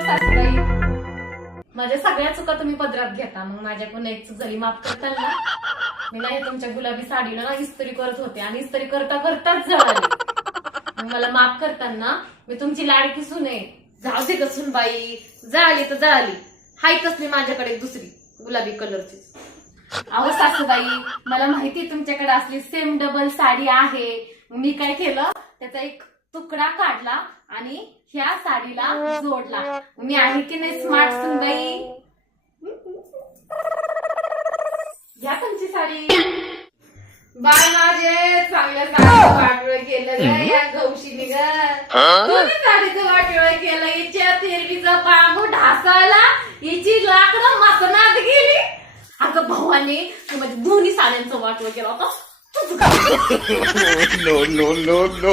सासूबाई, माझ्या सगळ्या चुका तुम्ही पदरात घेता, मग माझ्याकडून एक चूक झाली, माफ करताल ना? मी नाही तुमच्या गुलाबी साडीला ना इस्त्री करत होते आणि इस्त्री करता करताच जळाली. मग मला माफ करताना मी तुमची लाडकी सुने. जाऊ दे कसून बाई, जळाली तर जळाली, हाय कसली माझ्याकडे दुसरी गुलाबी कलरची. अहो सासूबाई, मला माहिती तुमच्याकडे असली सेम डबल साडी आहे. मी काय केलं, त्याचा एक तुकडा काढला आणि ह्या साडीला जोडला. मी आहे की नाही स्मार्ट सुनबाई? घ्या तुमची साडी. बाय माझे चांगल्या साडीचं वाटोळ केलं ग या गौशीने ग. दोन्ही साडीचं वाटोळ केलं. हिच्या तेरवीचा बांबू ढासाला, हिची लाकडं मसनात गेली. अगं भावाने माझ्या दोन्ही साड्यांचं वाटोळ केलं होतं. no, no, no, no.